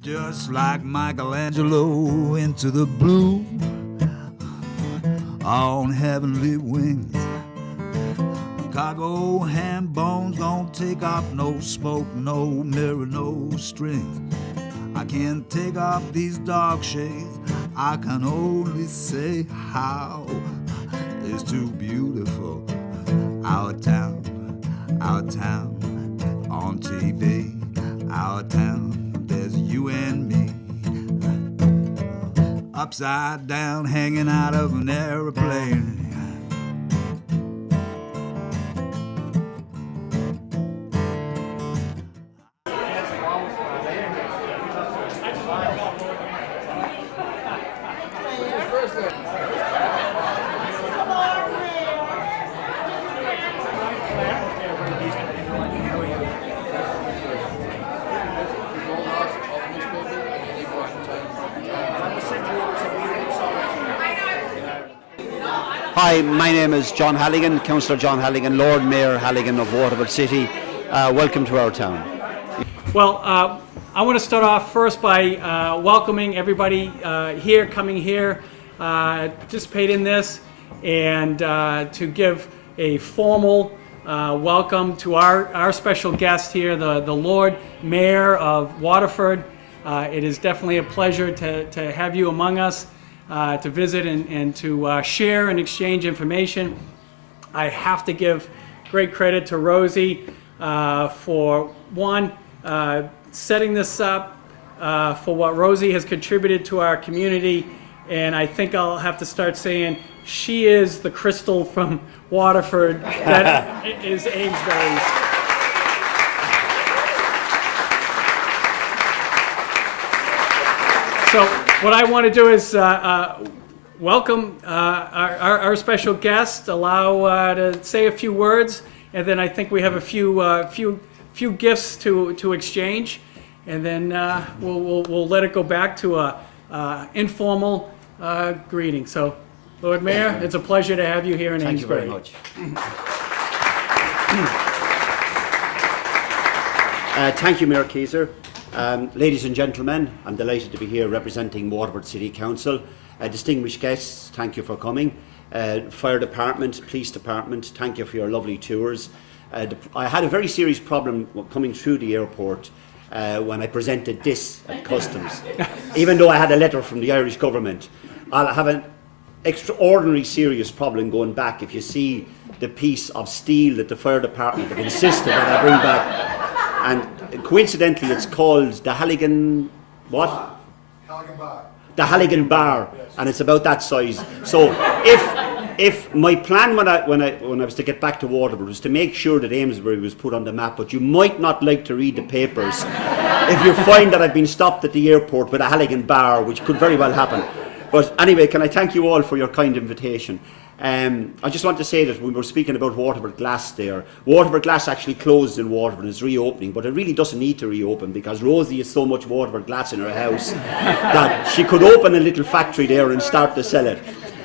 Just like Michelangelo into the blue on heavenly wings. Cargo ham bones gon' take off, no smoke, no mirror, no strings. I can't take off these dark shades. I can only say how it's too beautiful. Our town on TV. Our town, there's you and me. Upside down, hanging out of an airplane. Hi, my name is John Halligan, Councillor John Halligan, Lord Mayor Halligan of Waterford City. Welcome to our town. Well, I want to start off first by welcoming everybody coming here, participate in this, and to give a formal welcome to our special guest here, the Lord Mayor of Waterford. It is definitely a pleasure to have you among us. To visit and to share and exchange information. I have to give great credit to Rosie for setting this up, for what Rosie has contributed to our community, and I think I'll have to start saying she is the crystal from Waterford that is Amesbury's. So what I want to do is welcome our special guest, allow to say a few words, and then I think we have a few gifts to exchange, and then we'll let it go back to a informal greeting. So, Lord Mayor, it's a pleasure to have you here in Amesbury. Thank you very much. Thank you, Mayor Kaiser. Ladies and gentlemen, I'm delighted to be here representing Waterford City Council. Distinguished guests, thank you for coming. Fire Department, Police Department, thank you for your lovely tours. I had a very serious problem coming through the airport when I presented this at Customs. Even though I had a letter from the Irish government, I'll have an extraordinary serious problem going back if you see the piece of steel that the Fire Department have insisted that I bring back. And coincidentally, it's called the Halligan, what? Halligan Bar. The Halligan Bar, yes. And it's about that size. So if my plan when I was to get back to Waterford was to make sure that Amesbury was put on the map, but you might not like to read the papers if you find that I've been stopped at the airport with a Halligan Bar, which could very well happen. But anyway, can I thank you all for your kind invitation. I just want to say that we were speaking about Waterford Glass there. Waterford Glass actually closed in Waterford and is reopening, but it really doesn't need to reopen because Rosie has so much Waterford Glass in her house that she could open a little factory there and start to sell it.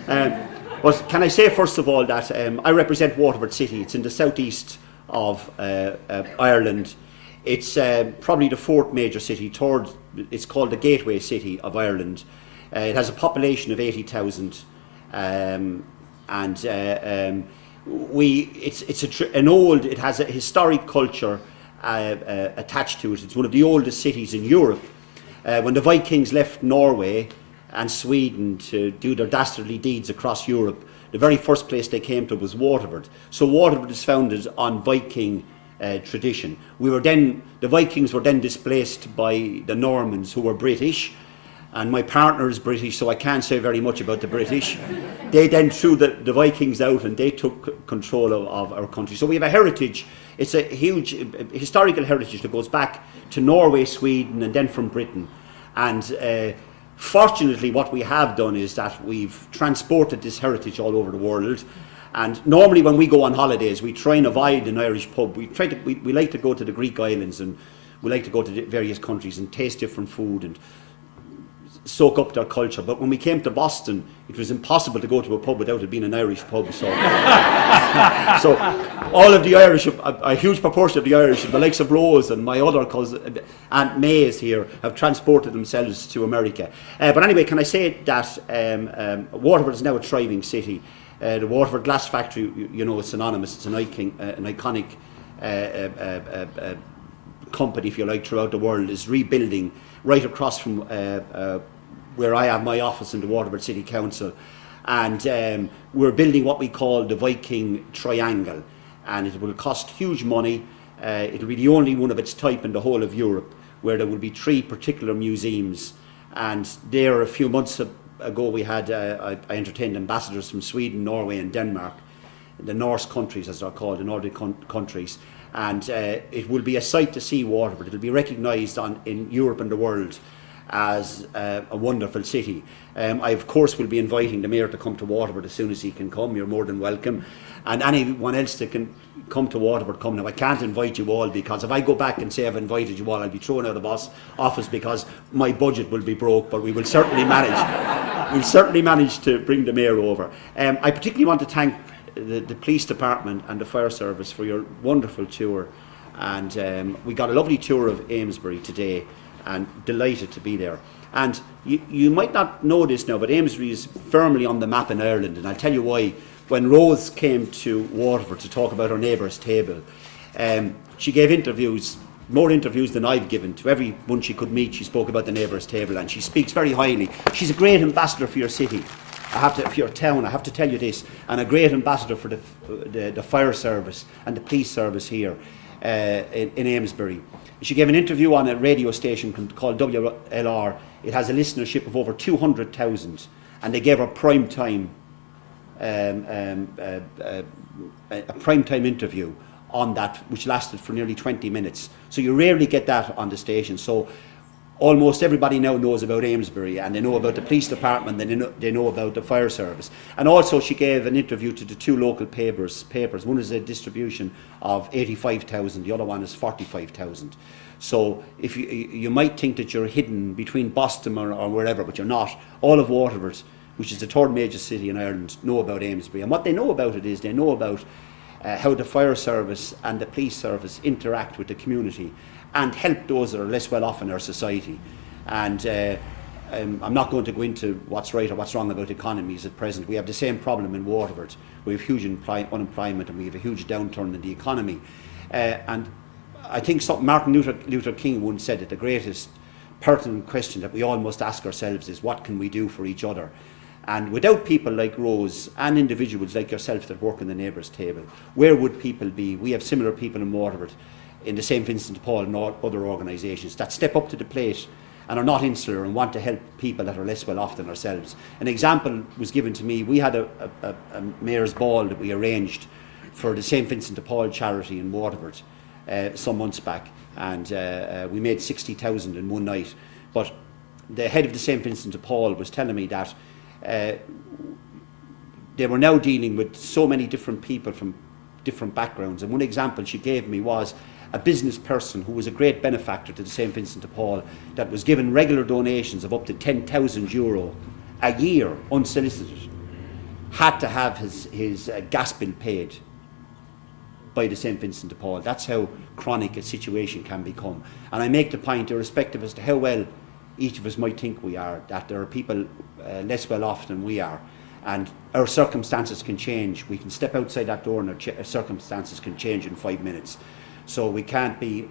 But can I say first of all that I represent Waterford City. It's in the southeast of Ireland. It's probably the fourth major city. It's called the Gateway City of Ireland. It has a population of 80,000. It has a historic culture attached to it. It's one of the oldest cities in Europe. When the Vikings left Norway and Sweden to do their dastardly deeds across Europe, the very first place they came to was Waterford. So Waterford is founded on Viking tradition. The Vikings were then displaced by the Normans, who were British. And my partner is British, so I can't say very much about the British. They then threw the Vikings out and they took control of our country. So we have a heritage. It's a huge historical heritage that goes back to Norway, Sweden, and then from Britain. And fortunately, what we have done is that we've transported this heritage all over the world. And normally when we go on holidays, we try and avoid an Irish pub. We like to go to the Greek islands, and we like to go to various countries and taste different food and soak up their culture. But when we came to Boston, it was impossible to go to a pub without it being an Irish pub. So, so all of the Irish, a huge proportion of the Irish, the likes of Rose and my other cousin, Aunt May is here, have transported themselves to America. But anyway, can I say that Waterford is now a thriving city. The Waterford Glass Factory, you know, it's synonymous. It's an iconic company, if you like, throughout the world, is rebuilding right across from where I have my office in the Waterford City Council. And we're building what we call the Viking Triangle. And it will cost huge money. It'll be the only one of its type in the whole of Europe, where there will be 3 particular museums. And there, a few months ago, we had, I entertained ambassadors from Sweden, Norway and Denmark, the Norse countries as they're called, the Nordic countries. And it will be a sight to see, Waterford. It will be recognised in Europe and the world as a wonderful city. I, of course, will be inviting the Mayor to come to Waterford as soon as he can come. You're more than welcome. And anyone else that can come to Waterford, come now. I can't invite you all, because if I go back and say I've invited you all, I'll be thrown out of office because my budget will be broke, but we will certainly manage. We'll certainly manage to bring the Mayor over. I particularly want to thank the police department and the fire service for your wonderful tour. And we got a lovely tour of Amesbury today, and delighted to be there. And you might not know this now, but Amesbury is firmly on the map in Ireland, and I'll tell you why. When Rose came to Waterford to talk about her neighbour's table, she gave interviews, more interviews than I've given. To everyone she could meet, she spoke about the neighbour's table, and she speaks very highly. She's a great ambassador for your city, for your town, I have to tell you this, and a great ambassador for the fire service and the police service here in Amesbury. She gave an interview on a radio station called WLR. It has a listenership of over 200,000, and they gave her prime time, a prime time interview on that, which lasted for nearly 20 minutes. So you rarely get that on the station. So almost everybody now knows about Amesbury, and they know about the police department, and they know about the fire service. And also she gave an interview to the 2 local papers. One is a distribution of 85,000, the other one is 45,000. So if you might think that you're hidden between Boston or wherever, but you're not. All of Waterford, which is the 3rd major city in Ireland, know about Amesbury. And what they know about it is they know about how the fire service and the police service interact with the community and help those that are less well off in our society. And I'm not going to go into what's right or what's wrong about economies at present. We have the same problem in Waterford. We have huge unemployment, and we have a huge downturn in the economy. And I think Martin Luther King once said that the greatest pertinent question that we all must ask ourselves is, what can we do for each other? And without people like Rose and individuals like yourself that work in the neighbours' table, where would people be? We have similar people in Waterford, in the St. Vincent de Paul and other organisations that step up to the plate and are not insular and want to help people that are less well off than ourselves. An example was given to me. We had a mayor's ball that we arranged for the St. Vincent de Paul charity in Waterford some months back, and we made 60,000 in one night. But the head of the St. Vincent de Paul was telling me that they were now dealing with so many different people from different backgrounds. And one example she gave me was a business person who was a great benefactor to the St. Vincent de Paul, that was given regular donations of up to €10,000 a year unsolicited, had to have his gas bill paid by the St. Vincent de Paul. That's how chronic a situation can become. And I make the point, irrespective as to how well each of us might think we are, that there are people less well off than we are, and our circumstances can change. We can step outside that door and our circumstances can change in 5 minutes. So we can't be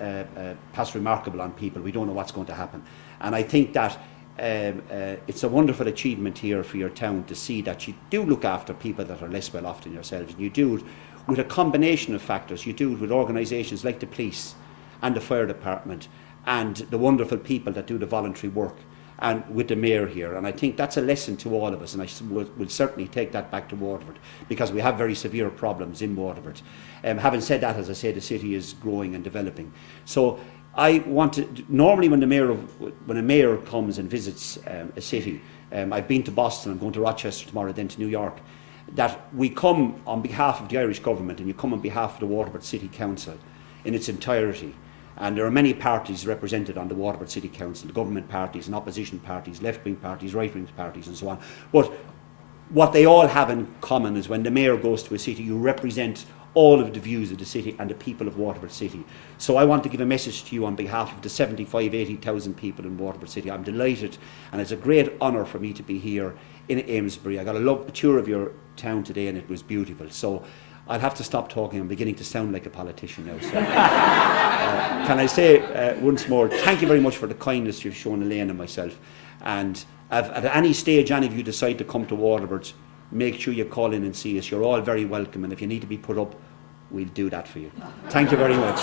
past remarkable on people. We don't know what's going to happen. And I think that it's a wonderful achievement here for your town to see that you do look after people that are less well off than yourselves. And you do it with a combination of factors. You do it with organisations like the police and the fire department and the wonderful people that do the voluntary work, and with the mayor here. And I think that's a lesson to all of us, and I will certainly take that back to Waterford, because we have very severe problems in Waterford. Having said that, as I say, the city is growing and developing. So I want to, normally when a mayor comes and visits a city, I've been to Boston, I'm going to Rochester tomorrow, then to New York, that we come on behalf of the Irish government and you come on behalf of the Waterford City Council in its entirety. And there are many parties represented on the Waterford City Council, government parties and opposition parties, left-wing parties, right-wing parties and so on. But what they all have in common is when the mayor goes to a city, you represent all of the views of the city and the people of Waterford City. So I want to give a message to you on behalf of the 75, 80,000 people in Waterford City. I'm delighted, and it's a great honour for me to be here in Amesbury. I got a tour of your town today and it was beautiful. So I'll have to stop talking. I'm beginning to sound like a politician now. So, can I say once more, thank you very much for the kindness you've shown Elaine and myself. And if at any stage any of you decide to come to Waterford, make sure you call in and see us. You're all very welcome, and if you need to be put up, we'll do that for you. Thank you very much.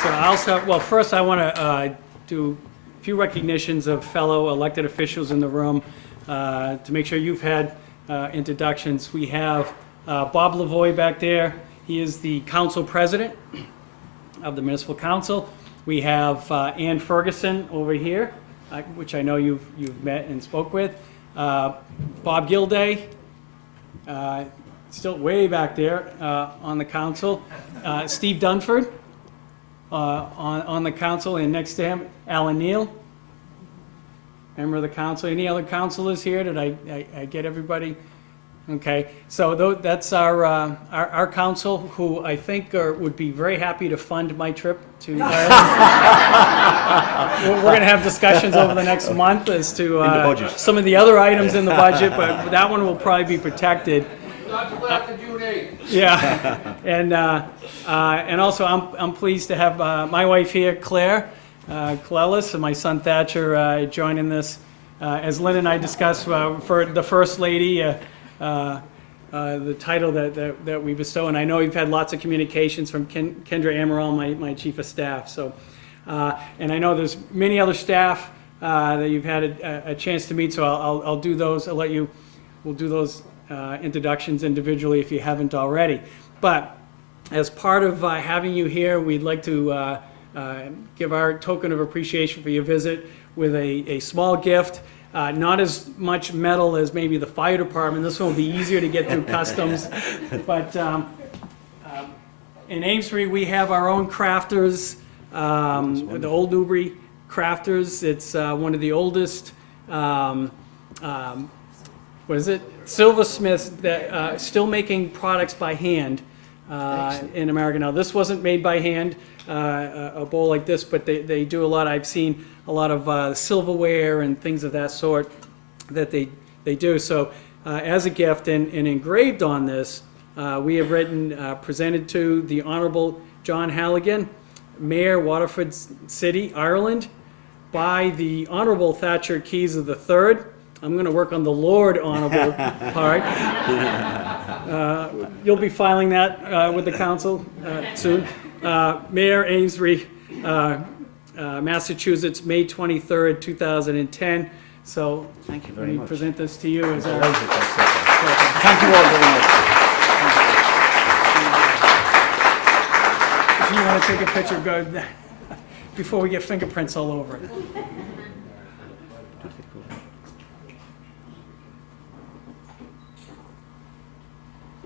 So I also, well, first I want to do a few recognitions of fellow elected officials in the room to make sure you've had introductions. We have Bob Lavoie back there. He is the council president of the municipal council. We have Ann Ferguson over here, which I know you've met and spoke with. Bob Gilday, still way back there on the council. Steve Dunford on the council, and next to him, Alan Neal, member of the council. Any other councilors here? Did I get everybody? Okay, so that's our council, who I think would be very happy to fund my trip to Ireland. We're going to have discussions over the next month as to some of the other items in the budget, but that one will probably be protected. Yeah, and also I'm pleased to have my wife here, Claire Clellis, and my son Thatcher joining this. As Lynn and I discussed, for the First Lady, the title that we bestow, and I know you've had lots of communications from Kendra Amaral, my chief of staff. So, and I know there's many other staff that you've had a chance to meet. So I'll do those. We'll do those introductions individually if you haven't already. But as part of having you here, we'd like to give our token of appreciation for your visit with a small gift. Not as much metal as maybe the fire department. This one will be easier to get through customs. But in Amesbury, we have our own crafters, the Old Newbury Crafters. It's one of the oldest, silversmiths that still making products by hand in America. Now, this wasn't made by hand, a bowl like this, but they do a lot. I've seen a lot of silverware and things of that sort that they do. So as a gift and engraved on this, we have written, presented to the Honourable John Halligan, Mayor, Waterford City, Ireland, by the Honourable Thatcher Keys of the Third. I'm going to work on the Lord Honourable part. You'll be filing that with the council soon. Mayor Amesbury, Massachusetts, May 23rd, 2010. So thank you very much. Present this to you as our... Thank you all very much. If you want to take a picture, go before we get fingerprints all over it.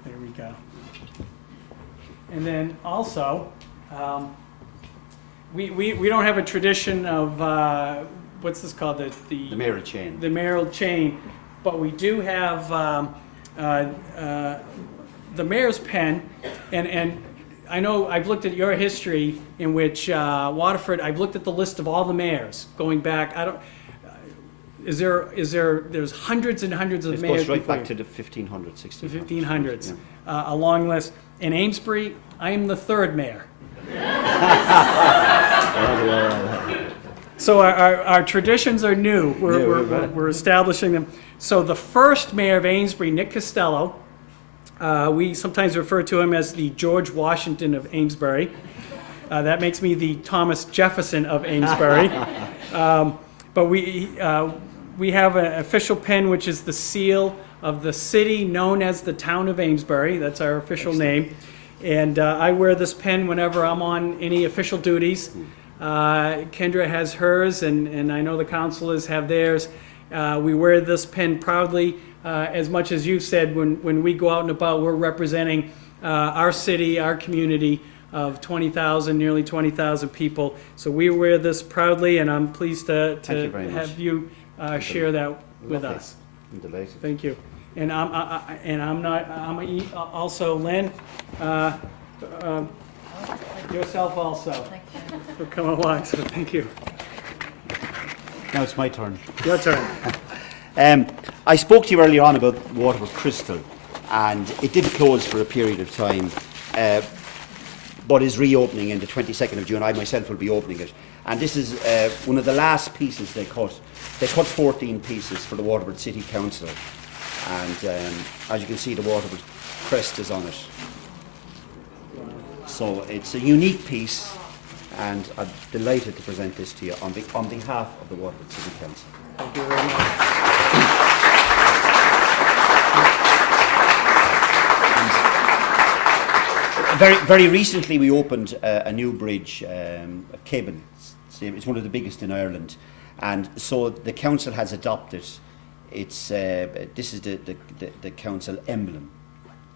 There we go. And then also, we don't have a tradition of what's this called, the mayoral chain. The mayoral chain, but we do have the mayor's pen, and I know I've looked at your history in which Waterford. I've looked at the list of all the mayors going back. There's hundreds and hundreds of mayors. It goes right back to the 1500s, 1600s. The 1500s, a long list. In Amesbury, I am the third mayor. So our traditions are new. We're establishing them. So the first mayor of Amesbury, Nick Costello, we sometimes refer to him as the George Washington of Amesbury. That makes me the Thomas Jefferson of Amesbury. But we have an official pen, which is the seal of the city known as the town of Amesbury. That's our official name. And I wear this pen whenever I'm on any official duties. Kendra has hers, and I know the councilors have theirs. We wear this pin proudly. As much as you've said, when we go out and about, we're representing our city, our community of 20,000, nearly 20,000 people. So we wear this proudly, and I'm pleased to have you share that with us. I'm delighted. Thank you. And I'm also Lynn, yourself also for coming along. So thank you. Now it's my turn. Your turn. I spoke to you earlier on about Waterford Crystal, and it did close for a period of time, but is reopening in the 22nd of June. I myself will be opening it. And this is one of the last pieces they cut. They cut 14 pieces for the Waterford City Council. And as you can see, the Waterford crest is on it. So it's a unique piece, and I'm delighted to present this to you on behalf of the Waterford City Council. Thank you very much. Very recently we opened a new bridge, Cavan. It's one of the biggest in Ireland, and so the council has adopted. This is the council emblem.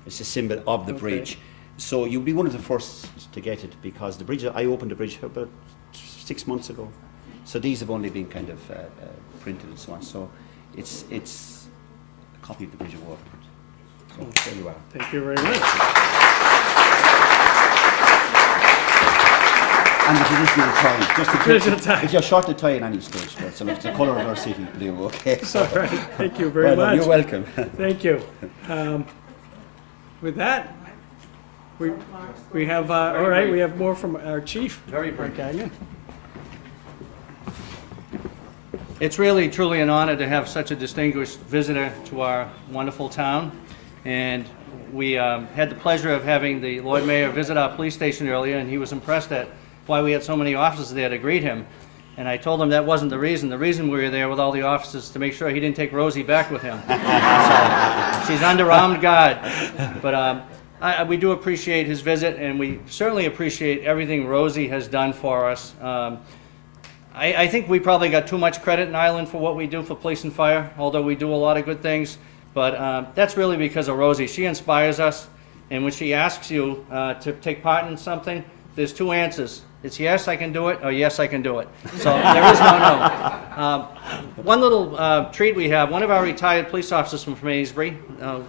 It's a symbol of the bridge. So you'll be one of the first to get it, because the bridge, I opened the bridge about 6 months ago. So these have only been kind of printed and so on. So it's a copy of the Bridge of Waterford. So there you are. Thank you very much. And the traditional tie. Just the Traditional tie. If you're short to tie in any stage, so it's the colour of our city blue, okay? All right. Thank you very much. You're welcome. Thank you. With that, we have all right. We have more from our chief. Very brief. Gagnon. It's really truly an honor to have such a distinguished visitor to our wonderful town. And we had the pleasure of having the Lord Mayor visit our police station earlier, and he was impressed at why we had so many officers there to greet him. And I told him that wasn't the reason. The reason we were there with all the officers to make sure he didn't take Rosie back with him. So she's under armed guard. But we do appreciate his visit, and we certainly appreciate everything Rosie has done for us. I think we probably got too much credit in Ireland for what we do for police and fire, although we do a lot of good things. But that's really because of Rosie. She inspires us, and when she asks you to take part in something, there's two answers. It's yes, I can do it, or yes, I can do it. So there is no. One little treat we have, one of our retired police officers from Amesbury,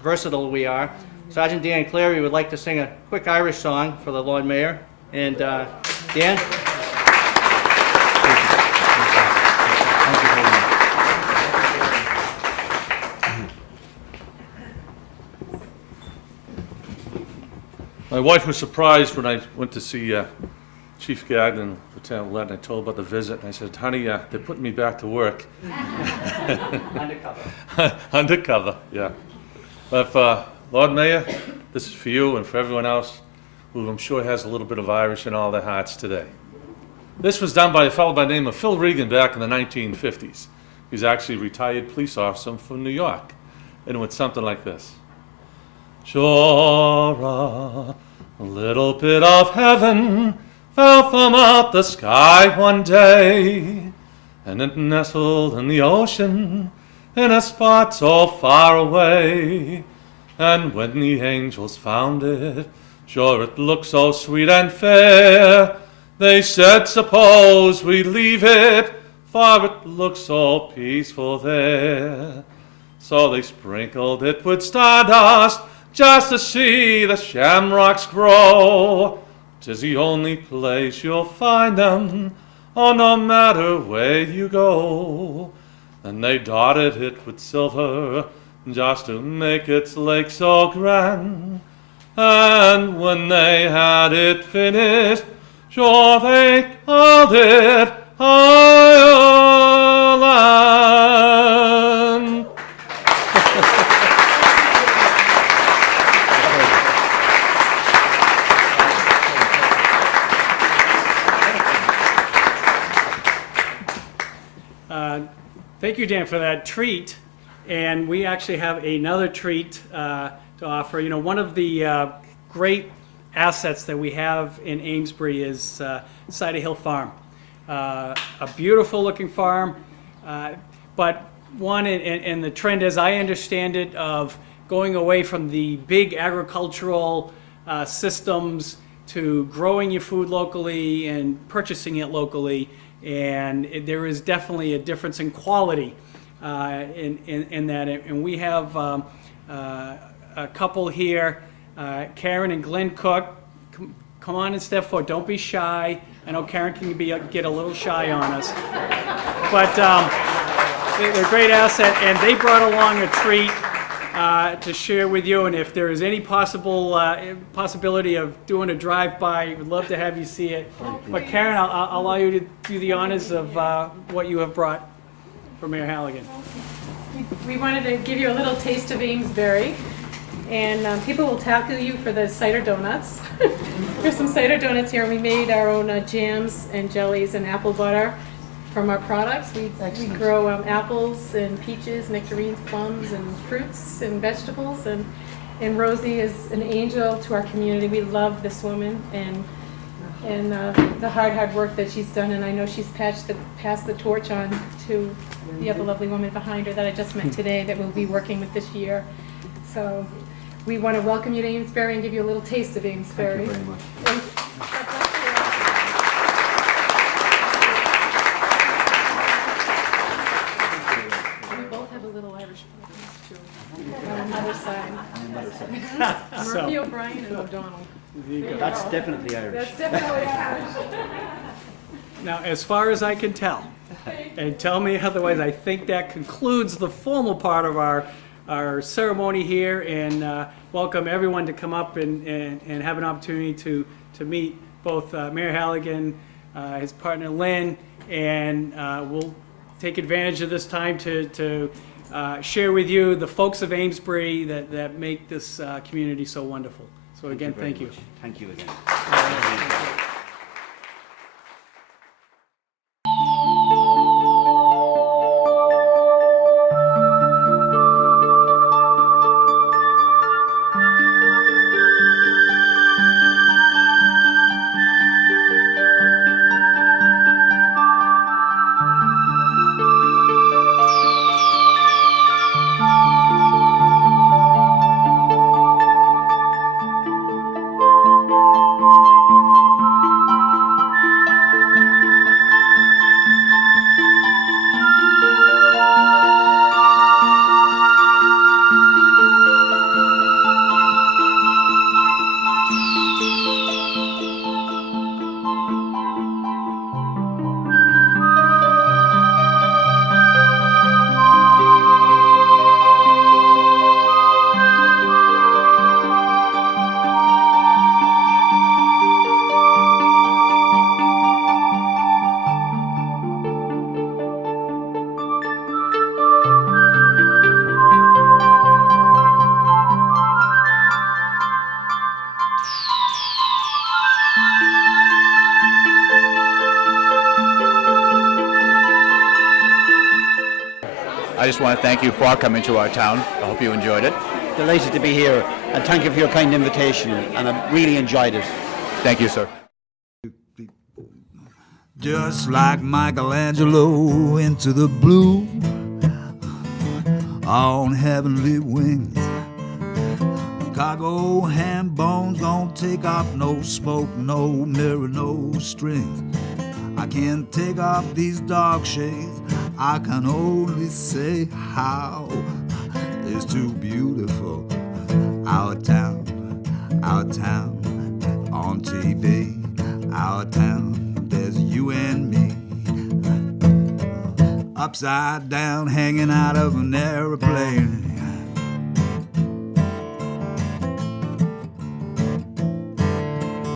versatile we are, Sergeant Dan Cleary would like to sing a quick Irish song for the Lord Mayor. And Dan? My wife was surprised when I went to see Chief Gagnon, Lieutenant Lett, and I told her about the visit. And I said, honey, they're putting me back to work. Undercover. Undercover, yeah. But Lord Mayor, this is for you and for everyone else who I'm sure has a little bit of Irish in all their hearts today. This was done by a fellow by the name of Phil Regan back in the 1950s. He's actually a retired police officer from New York. And it went something like this. Sure, a little bit of heaven fell from out the sky one day, and it nestled in the ocean in a spot so far away. And when the angels found it, sure it looked so sweet and fair, they said, suppose we leave it, for it looks so peaceful there. So they sprinkled it with stardust, just to see the shamrocks grow. 'Tis the only place you'll find them, oh, no matter where you go. And they dotted it with silver, just to make its lake so grand. And when they had it finished, sure they called it Ireland. Thank you, Dan, for that treat. And we actually have another treat to offer. You know, one of the great assets that we have in Amesbury is Cider Hill Farm. A beautiful looking farm, but one, and the trend, as I understand it, of going away from the big agricultural systems to growing your food locally and purchasing it locally, and there is definitely a difference in quality in that. And we have a couple here, Karen and Glenn Cook. Come on and step forward. Don't be shy. I know Karen can get a little shy on us, but they're a great asset, and they brought along a treat to share with you. And if there is any possibility of doing a drive-by, we'd love to have you see it. But Karen, I'll allow you to do the honors of what you have brought for Mayor Halligan. We wanted to give you a little taste of Amesbury, and people will tackle you for the cider donuts. There's some cider donuts here, and we made our own jams and jellies and apple butter from our products. We grow apples and peaches, nectarines, plums, and fruits and vegetables. And Rosie is an angel to our community. We love this woman and the hard work that she's done. And I know she's passed the torch on to the other lovely woman behind her that I just met today that we'll be working with this year. So we want to welcome you to Amesbury and give you a little taste of Amesbury. Thank you very much. We both have a little Irish flavor too. On the other side. Murphy, O'Brien, and O'Donnell. That's definitely Irish. That's definitely Irish. Now, as far as I can tell, and tell me otherwise, I think that concludes the formal part of our ceremony here, and welcome everyone to come up and have an opportunity to meet both Mayor Halligan, his partner Lynn, and we'll take advantage of this time to share with you the folks of Amesbury that make this community so wonderful. So again, thank you. Thank you again. I just want to thank you for coming to our town. I hope you enjoyed it. Delighted to be here, and thank you for your kind invitation, and I really enjoyed it. Thank you, sir. Just like Michelangelo into the blue on heavenly wings. Cargo ham bones don't take off, no smoke, no mirror, no strings. I can't take off these dark shades. I can only say how it's too beautiful. Our town on TV. Our town, there's you and me. Upside down, hanging out of an airplane.